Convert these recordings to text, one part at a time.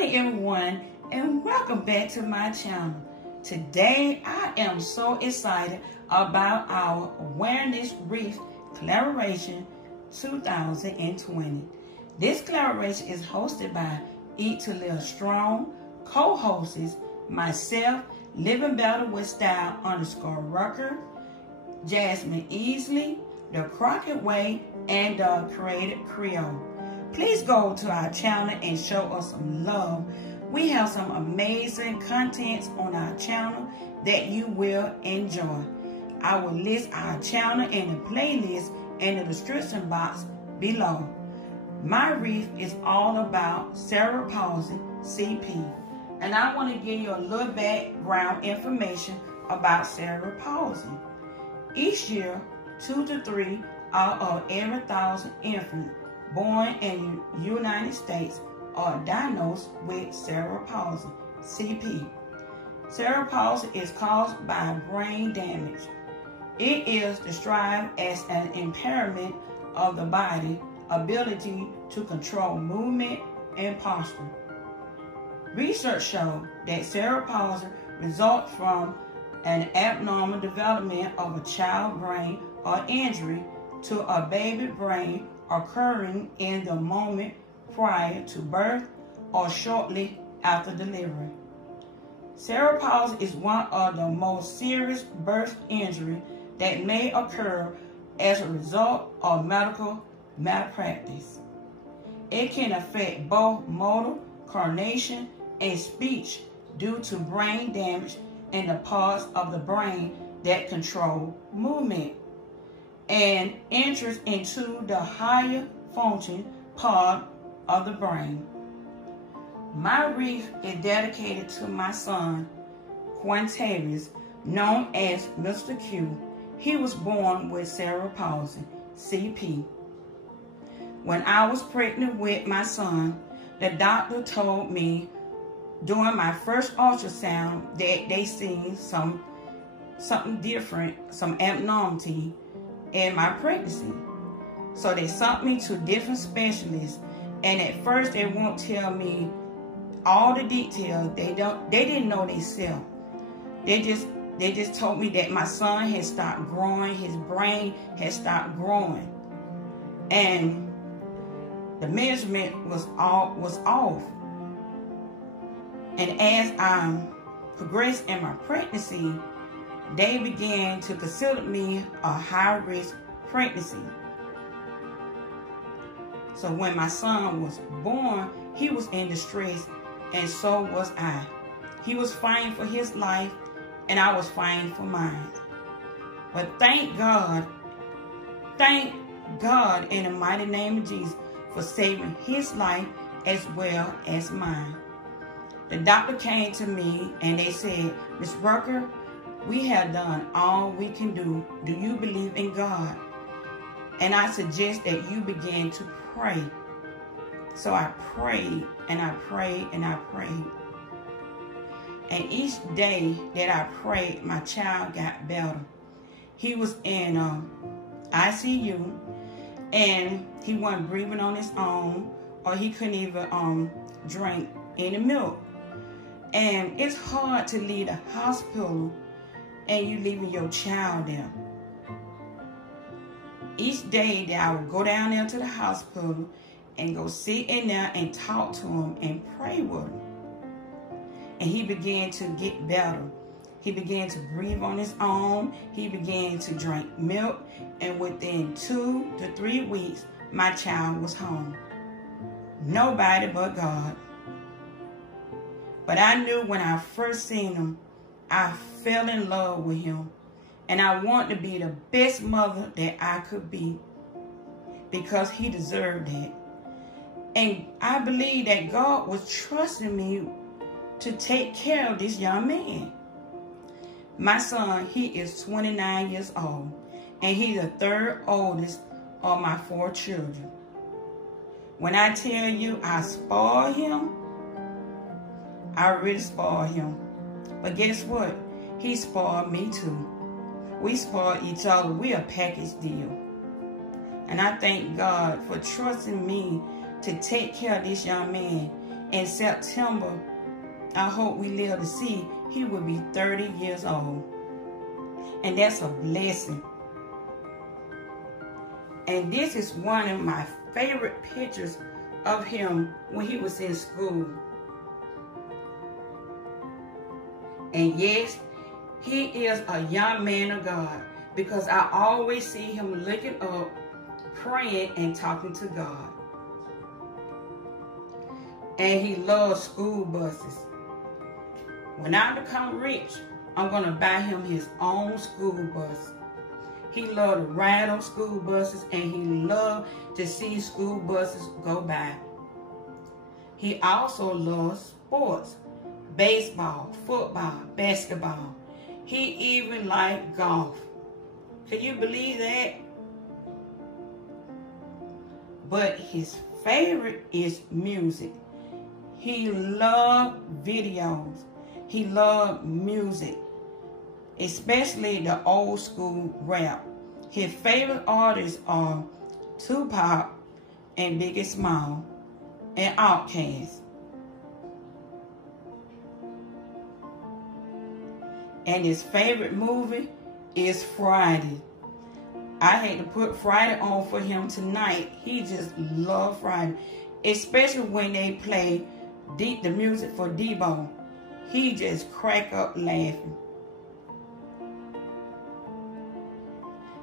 morning, everyone, and welcome back to my channel. Today, I am so excited about our Awareness Wreath Collaboration 2020. This collaboration is hosted by Eat to Live Strong, co-hosts myself, LivingBetterWitStyle Rucker, Jasmine Easley, the Crockett Way, and the Creole. Please go to our channel and show us some love. We have some amazing contents on our channel that you will enjoy. I will list our channel and the playlist in the description box below. My wreath is all about cerebral palsy, CP. And I want to give you a little background information about cerebral palsy. Each year, 2 to 3 out of every 1,000 infants born in the United States are diagnosed with cerebral palsy, CP. Cerebral palsy is caused by brain damage. It is described as an impairment of the body ability to control movement and posture. Research shows that cerebral palsy results from an abnormal development of a child brain or injury to a baby brain occurring in the moment prior to birth or shortly after delivery. Cerebral palsy is one of the most serious birth injuries that may occur as a result of medical malpractice. It can affect both motor, coordination, and speech due to brain damage in the parts of the brain that control movement and enters into the higher function part of the brain. My wreath is dedicated to my son, Quintavious, known as Mr. Q. He was born with cerebral palsy, CP. When I was pregnant with my son, the doctor told me during my first ultrasound that they seen something different, some abnormality in my pregnancy. So they sent me to different specialists, and at first they won't tell me all the details. They didn't know themselves. They just told me that my son had stopped growing, his brain had stopped growing, and the measurement was off. And as I progressed in my pregnancy, they began to consider me a high-risk pregnancy. So when my son was born, he was in distress, and so was I. He was fighting for his life, and I was fighting for mine. But thank God in the mighty name of Jesus for saving his life as well as mine. The doctor came to me and they said, "Ms. Rucker, we have done all we can do. Do you believe in God? And I suggest that you begin to pray." So I prayed and I prayed and I prayed. And each day that I prayed, my child got better. He was in ICU, and he wasn't breathing on his own, or he couldn't even drink any milk. And it's hard to leave the hospital and you leaving your child there. Each day that I would go down there to the hospital and go sit in there and talk to him and pray with him. And he began to get better. He began to breathe on his own. He began to drink milk. And within 2 to 3 weeks, my child was home. Nobody but God. But I knew when I first seen him, I fell in love with him. And I wanted to be the best mother that I could be, because he deserved that. And I believe that God was trusting me to take care of this young man. My son, he is 29 years old, and he's the third oldest of my 4 children. When I tell you I spoil him, I really spoil him. But guess what? He spoiled me too. We spoil each other. We a package deal. And I thank God for trusting me to take care of this young man. In September, I hope we live to see, he will be 30 years old. And that's a blessing. And this is one of my favorite pictures of him when he was in school. And yes, he is a young man of God, because I always see him looking up, praying, and talking to God. And he loves school buses. When I become rich, I'm going to buy him his own school bus. He loved to ride on school buses, and he loved to see school buses go by. He also loves sports, baseball, football, basketball. He even liked golf. Can you believe that? But his favorite is music. He loved videos. He loved music, especially the old school rap. His favorite artists are Tupac and Biggie Small and Outkast. And his favorite movie is Friday. I had to put Friday on for him tonight. He just loved Friday, especially when they play the music for Debo. He just crack up laughing.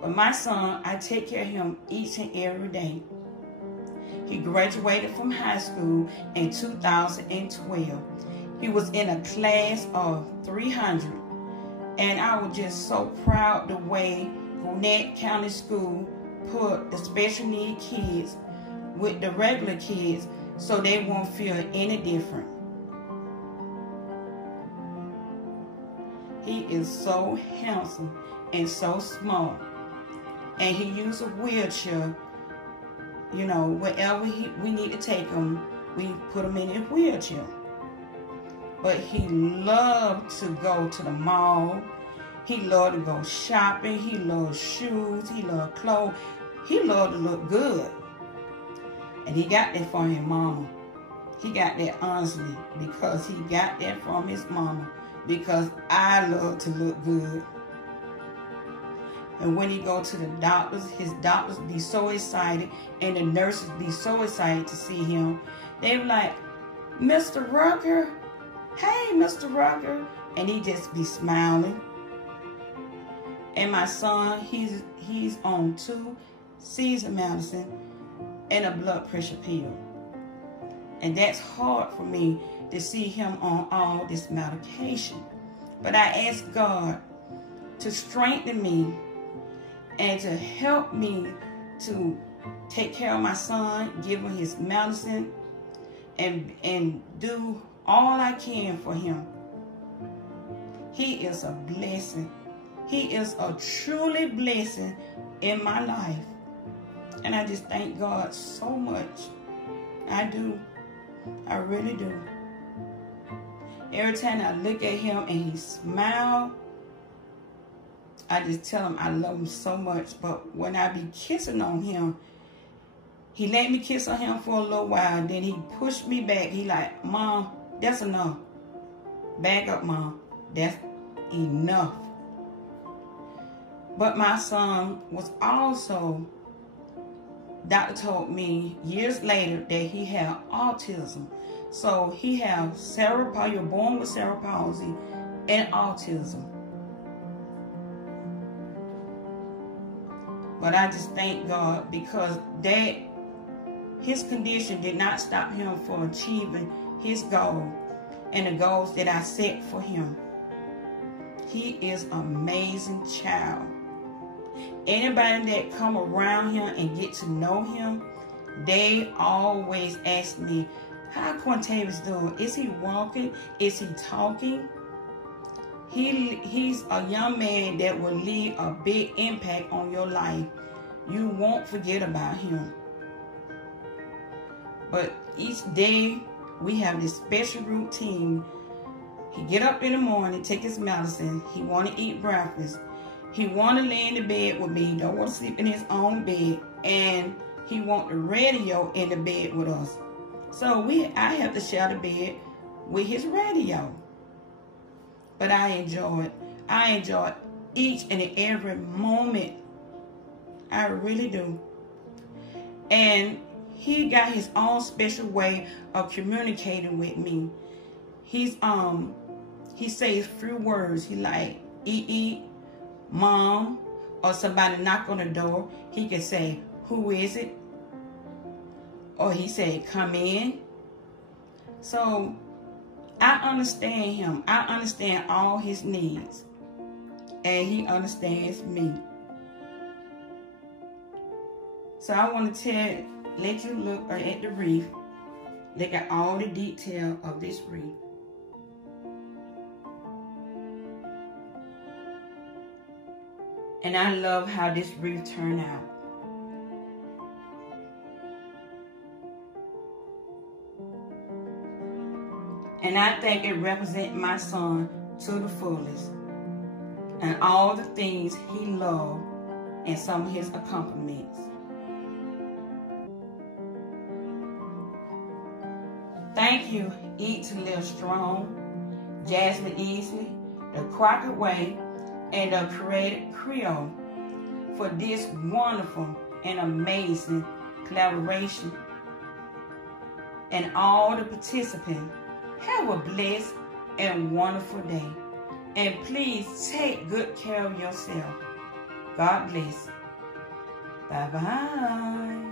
But my son, I take care of him each and every day. He graduated from high school in 2012. He was in a class of 300. And I was just so proud the way Gwinnett County School put the special need kids with the regular kids so they won't feel any different. He is so handsome and so smart. And he uses a wheelchair. You know, wherever we need to take him, we put him in a wheelchair. But he loved to go to the mall. He loved to go shopping. He loves shoes. He loved clothes. He loved to look good. And he got that from his mama. He got that honestly because he got that from his mama. Because I love to look good. And when he go to the doctors, his doctors be so excited, and the nurses be so excited to see him. They be like, Mr. Rucker, hey, Mr. Rucker. And he just be smiling. And my son, he's on 2 season medicine and a blood pressure pill. And that's hard for me to see him on all this medication. But I ask God to strengthen me and to help me to take care of my son, give him his medicine, and do all I can for him. He is a blessing. He is a truly blessing in my life. And I just thank God so much. I do. I really do. Every time I look at him and he smiles, I just tell him I love him so much. But when I be kissing on him, he let me kiss on him for a little while. Then he pushed me back. He like, Mom, that's enough. Back up, Mom. That's enough. But my son was also, doctor told me years later that he had autism. So he have cerebral palsy, you're born with cerebral palsy and autism. But I just thank God because his condition did not stop him from achieving his goal and the goals that I set for him. He is an amazing child. Anybody that come around him and get to know him, they always ask me, how Quintavious doing? Is he walking? Is he talking? He's a young man that will leave a big impact on your life. You won't forget about him. But each day we have this special routine. He get up in the morning, take his medicine. He want to eat breakfast. He want to lay in the bed with me. Don't want to sleep in his own bed. And he want the radio in the bed with us. So I have to share the bed with his radio. But I enjoy each and every moment. I really do. And he got his own special way of communicating with me. He says few words. He like, eat, mom, or somebody knock on the door. He can say, who is it? Or he said, come in. So I understand him. I understand all his needs. And he understands me. So I want to let you look at the wreath. Look at all the detail of this wreath. And I love how this wreath turned out. And I think it represents my son to the fullest. And all the things he loved and some of his accomplishments. Thank you, Eat to Live Strong, Jasmine Easley, the Crockett Way, and the Creole for this wonderful and amazing collaboration. And all the participants, have a blessed and wonderful day. And please take good care of yourself. God bless. Bye-bye.